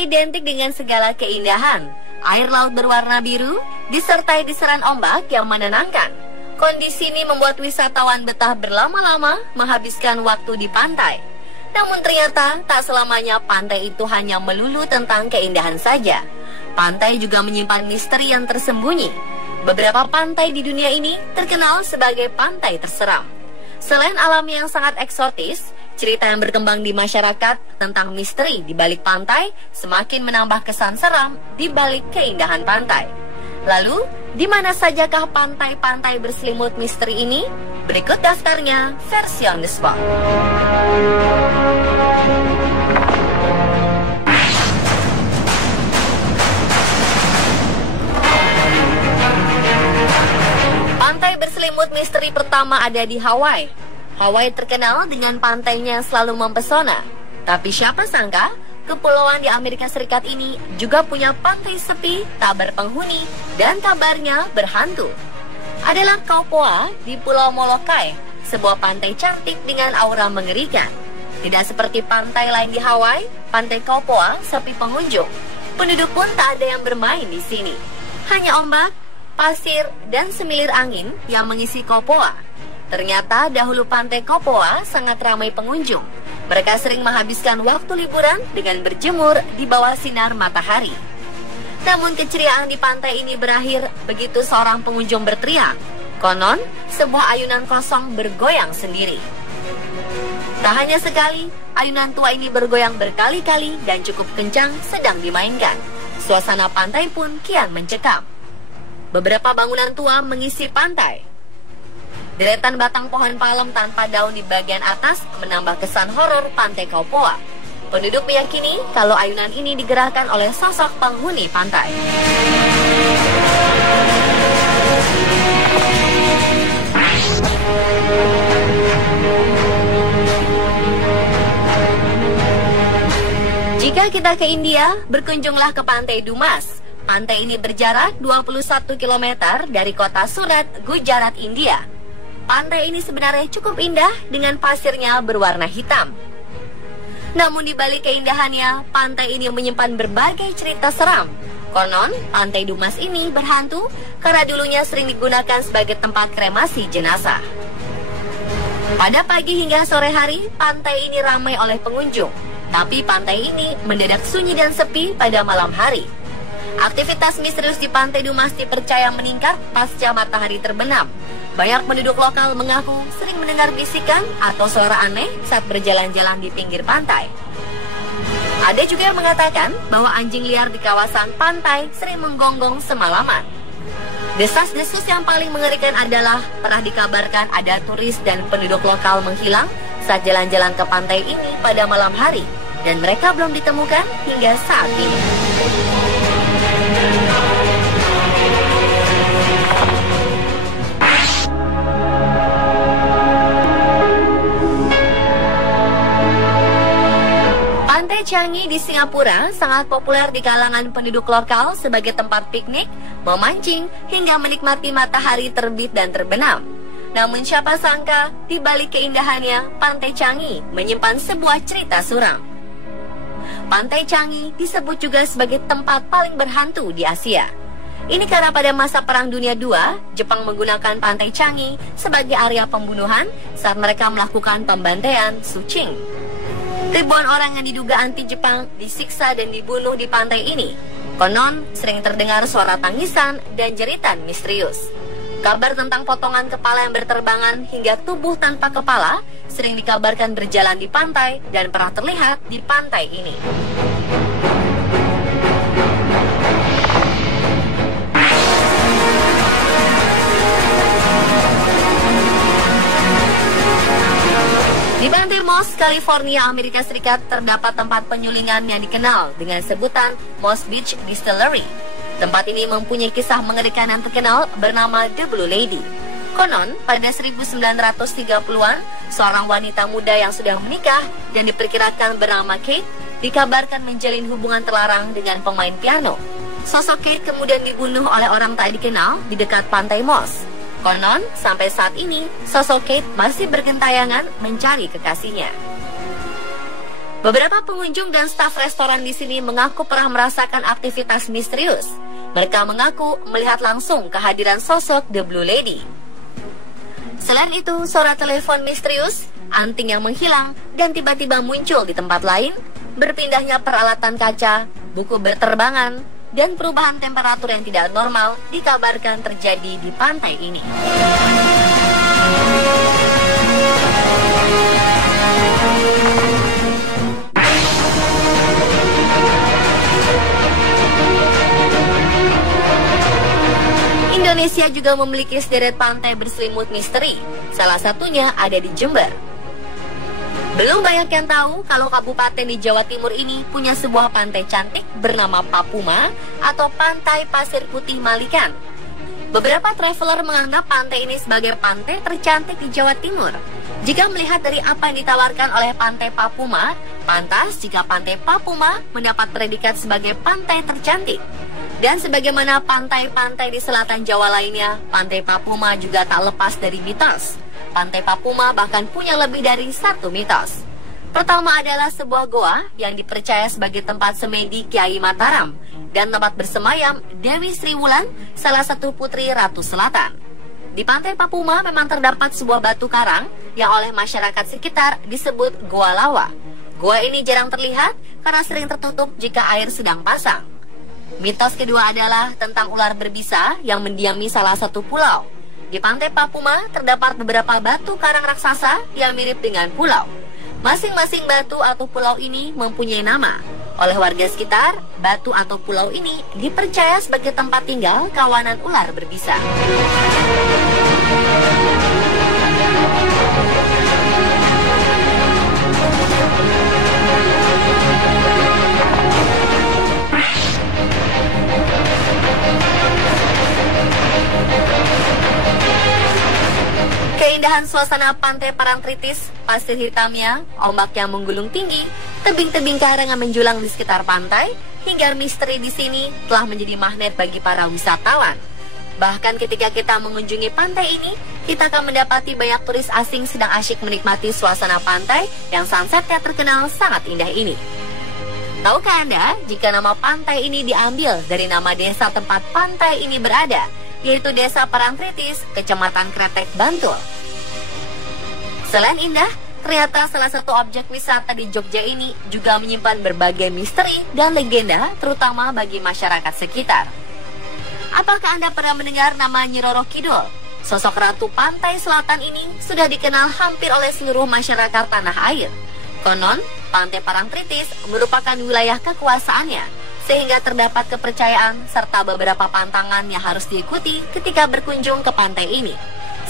identik dengan segala keindahan. Air laut berwarna biru, disertai desaran ombak yang menenangkan. Kondisi ini membuat wisatawan betah berlama-lama menghabiskan waktu di pantai. Namun ternyata tak selamanya pantai itu hanya melulu tentang keindahan saja. Pantai juga menyimpan misteri yang tersembunyi. Beberapa pantai di dunia ini terkenal sebagai pantai terseram. Selain alam yang sangat eksotis, cerita yang berkembang di masyarakat tentang misteri di balik pantai semakin menambah kesan seram di balik keindahan pantai. Lalu, di mana sajakah pantai-pantai berselimut misteri ini? Berikut daftarnya versi on the spot. Pantai berselimut misteri pertama ada di Hawaii. Hawaii terkenal dengan pantainya yang selalu mempesona. Tapi siapa sangka, kepulauan di Amerika Serikat ini juga punya pantai sepi, tak berpenghuni, dan kabarnya berhantu. Adalah Kaupoa di Pulau Molokai, sebuah pantai cantik dengan aura mengerikan. Tidak seperti pantai lain di Hawaii, pantai Kaupoa sepi pengunjung. Penduduk pun tak ada yang bermain di sini. Hanya ombak, pasir, dan semilir angin yang mengisi Kaupoa. Ternyata dahulu pantai Kaupoa sangat ramai pengunjung. Mereka sering menghabiskan waktu liburan dengan berjemur di bawah sinar matahari. Namun keceriaan di pantai ini berakhir begitu seorang pengunjung berteriak. Konon, sebuah ayunan kosong bergoyang sendiri. Tak hanya sekali, ayunan tua ini bergoyang berkali-kali dan cukup kencang sedang dimainkan. Suasana pantai pun kian mencekam. Beberapa bangunan tua mengisi pantai. Deretan batang pohon palem tanpa daun di bagian atas menambah kesan horor pantai Kaupoa. Penduduk meyakini kalau ayunan ini digerakkan oleh sosok penghuni pantai. Jika kita ke India, berkunjunglah ke Pantai Dumas. Pantai ini berjarak 21 km dari kota Surat, Gujarat, India. Pantai ini sebenarnya cukup indah dengan pasirnya berwarna hitam. Namun di balik keindahannya, pantai ini menyimpan berbagai cerita seram. Konon, Pantai Dumas ini berhantu karena dulunya sering digunakan sebagai tempat kremasi jenazah. Pada pagi hingga sore hari, pantai ini ramai oleh pengunjung. Tapi pantai ini mendadak sunyi dan sepi pada malam hari. Aktivitas misterius di Pantai Dumas dipercaya meningkat pasca matahari terbenam. Banyak penduduk lokal mengaku sering mendengar bisikan atau suara aneh saat berjalan-jalan di pinggir pantai. Ada juga yang mengatakan bahwa anjing liar di kawasan pantai sering menggonggong semalaman. Desas-desus yang paling mengerikan adalah pernah dikabarkan ada turis dan penduduk lokal menghilang saat jalan-jalan ke pantai ini pada malam hari, dan mereka belum ditemukan hingga saat ini. Pantai Changi di Singapura sangat populer di kalangan penduduk lokal sebagai tempat piknik, memancing, hingga menikmati matahari terbit dan terbenam. Namun siapa sangka, di balik keindahannya, Pantai Changi menyimpan sebuah cerita suram. Pantai Changi disebut juga sebagai tempat paling berhantu di Asia. Ini karena pada masa Perang Dunia II, Jepang menggunakan Pantai Changi sebagai area pembunuhan saat mereka melakukan pembantaian Suqing. Ribuan orang yang diduga anti-Jepang disiksa dan dibunuh di pantai ini. Konon, sering terdengar suara tangisan dan jeritan misterius. Kabar tentang potongan kepala yang berterbangan hingga tubuh tanpa kepala sering dikabarkan berjalan di pantai dan pernah terlihat di pantai ini. Di Pantai Moss, California, Amerika Serikat terdapat tempat penyulingan yang dikenal dengan sebutan Moss Beach Distillery. Tempat ini mempunyai kisah mengerikan yang terkenal bernama The Blue Lady. Konon, pada 1930-an, seorang wanita muda yang sudah menikah dan diperkirakan bernama Kate dikabarkan menjalin hubungan terlarang dengan pemain piano. Sosok Kate kemudian dibunuh oleh orang tak dikenal di dekat Pantai Moss. Konon, sampai saat ini, sosok Kate masih bergentayangan mencari kekasihnya. Beberapa pengunjung dan staf restoran di sini mengaku pernah merasakan aktivitas misterius. Mereka mengaku melihat langsung kehadiran sosok The Blue Lady. Selain itu, suara telepon misterius, anting yang menghilang, dan tiba-tiba muncul di tempat lain, berpindahnya peralatan kaca, buku berterbangan, dan perubahan temperatur yang tidak normal dikabarkan terjadi di pantai ini. Indonesia juga memiliki sederet pantai berselimut misteri. Salah satunya ada di Jember. Belum banyak yang tahu kalau kabupaten di Jawa Timur ini punya sebuah pantai cantik bernama Papuma atau Pantai Pasir Putih Malikan. Beberapa traveler menganggap pantai ini sebagai pantai tercantik di Jawa Timur. Jika melihat dari apa yang ditawarkan oleh Pantai Papuma, pantas jika Pantai Papuma mendapat predikat sebagai pantai tercantik. Dan sebagaimana pantai-pantai di selatan Jawa lainnya, Pantai Papuma juga tak lepas dari mitos. Pantai Papuma bahkan punya lebih dari satu mitos. Pertama adalah sebuah goa yang dipercaya sebagai tempat semedi Kiai Mataram dan tempat bersemayam Dewi Sri Wulan, salah satu putri Ratu Selatan. Di Pantai Papuma memang terdapat sebuah batu karang yang oleh masyarakat sekitar disebut Goa Lawa. Goa ini jarang terlihat karena sering tertutup jika air sedang pasang. Mitos kedua adalah tentang ular berbisa yang mendiami salah satu pulau. Di Pantai Papuma terdapat beberapa batu karang raksasa yang mirip dengan pulau. Masing-masing batu atau pulau ini mempunyai nama. Oleh warga sekitar, batu atau pulau ini dipercaya sebagai tempat tinggal kawanan ular berbisa. Keindahan suasana pantai Parangtritis, pasir hitamnya, ombak yang menggulung tinggi, tebing-tebing karang yang menjulang di sekitar pantai, hingga misteri di sini telah menjadi magnet bagi para wisatawan. Bahkan ketika kita mengunjungi pantai ini, kita akan mendapati banyak turis asing sedang asyik menikmati suasana pantai yang sunsetnya terkenal sangat indah ini. Tahukah Anda jika nama pantai ini diambil dari nama desa tempat pantai ini berada, yaitu Desa Parangtritis, Kecamatan Kretek, Bantul. Selain indah, ternyata salah satu objek wisata di Jogja ini juga menyimpan berbagai misteri dan legenda, terutama bagi masyarakat sekitar. Apakah Anda pernah mendengar nama Nyi Roro Kidul? Sosok ratu pantai selatan ini sudah dikenal hampir oleh seluruh masyarakat tanah air. Konon, Pantai Parangtritis merupakan wilayah kekuasaannya, sehingga terdapat kepercayaan serta beberapa pantangan yang harus diikuti ketika berkunjung ke pantai ini.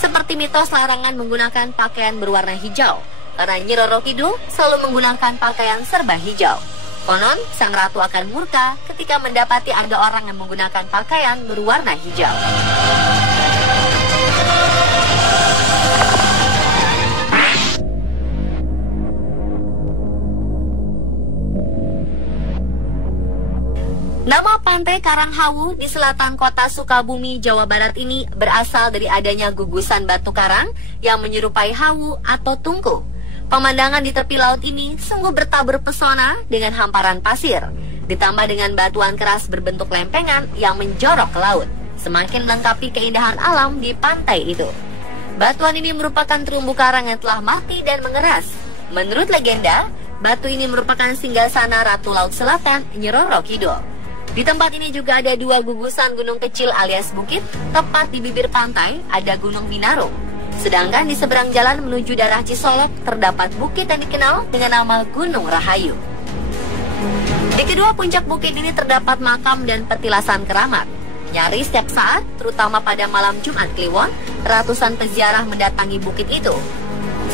Seperti mitos larangan menggunakan pakaian berwarna hijau, karena Nyi Roro Kidul selalu menggunakan pakaian serba hijau. Konon, sang ratu akan murka ketika mendapati ada orang yang menggunakan pakaian berwarna hijau. Nama Pantai Karanghawu di selatan kota Sukabumi, Jawa Barat ini berasal dari adanya gugusan batu karang yang menyerupai hawu atau tungku. Pemandangan di tepi laut ini sungguh bertabur pesona dengan hamparan pasir, ditambah dengan batuan keras berbentuk lempengan yang menjorok ke laut, semakin melengkapi keindahan alam di pantai itu. Batuan ini merupakan terumbu karang yang telah mati dan mengeras. Menurut legenda, batu ini merupakan singgasana Ratu Laut Selatan, Nyi Roro Kidul. Di tempat ini juga ada dua gugusan gunung kecil alias bukit. Tepat di bibir pantai ada Gunung Binarung. Sedangkan di seberang jalan menuju daerah Cisolok terdapat bukit yang dikenal dengan nama Gunung Rahayu. Di kedua puncak bukit ini terdapat makam dan petilasan keramat. Nyaris setiap saat, terutama pada malam Jumat Kliwon, ratusan peziarah mendatangi bukit itu.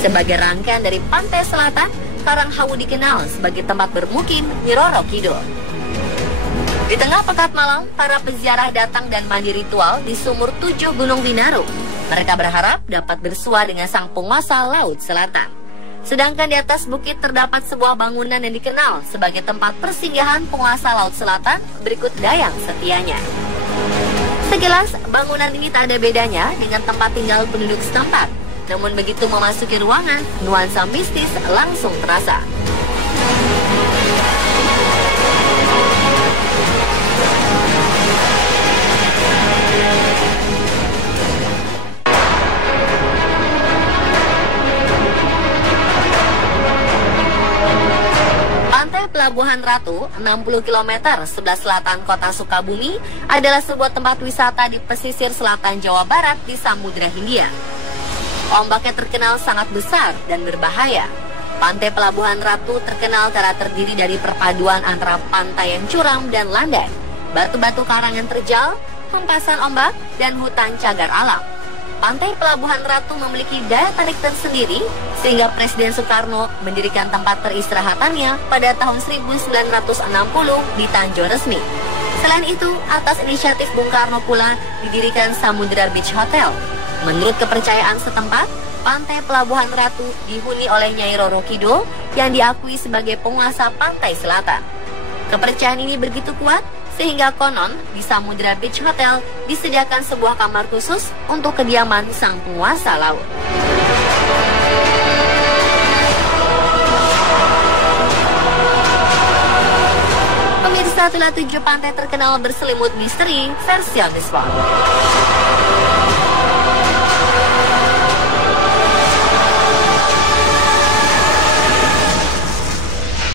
Sebagai rangkaian dari pantai selatan, Karanghawu dikenal sebagai tempat bermukim Nyi Roro Kidul. Di tengah pekat malam, para peziarah datang dan mandi ritual di sumur 7 Gunung Binarung. Mereka berharap dapat bersua dengan sang penguasa Laut Selatan. Sedangkan di atas bukit terdapat sebuah bangunan yang dikenal sebagai tempat persinggahan penguasa Laut Selatan berikut dayang setianya. Sekilas, bangunan ini tak ada bedanya dengan tempat tinggal penduduk setempat. Namun begitu memasuki ruangan, nuansa mistis langsung terasa. Pelabuhan Ratu, 60 km sebelah selatan kota Sukabumi, adalah sebuah tempat wisata di pesisir selatan Jawa Barat di Samudra Hindia. Ombaknya terkenal sangat besar dan berbahaya. Pantai Pelabuhan Ratu terkenal karena terdiri dari perpaduan antara pantai yang curam dan landai, batu-batu karang yang terjal, hempasan ombak, dan hutan cagar alam. Pantai Pelabuhan Ratu memiliki daya tarik tersendiri sehingga Presiden Soekarno mendirikan tempat peristirahatannya pada tahun 1960 di Tanjung Resmi. Selain itu, atas inisiatif Bung Karno pula didirikan Samudra Beach Hotel. Menurut kepercayaan setempat, Pantai Pelabuhan Ratu dihuni oleh Nyai Roro Kidul yang diakui sebagai penguasa pantai selatan. Kepercayaan ini begitu kuat sehingga konon di Samudra Beach Hotel disediakan sebuah kamar khusus untuk kediaman sang penguasa laut. Pemirsa, itulah 7 pantai terkenal berselimut misteri versi On The Spot.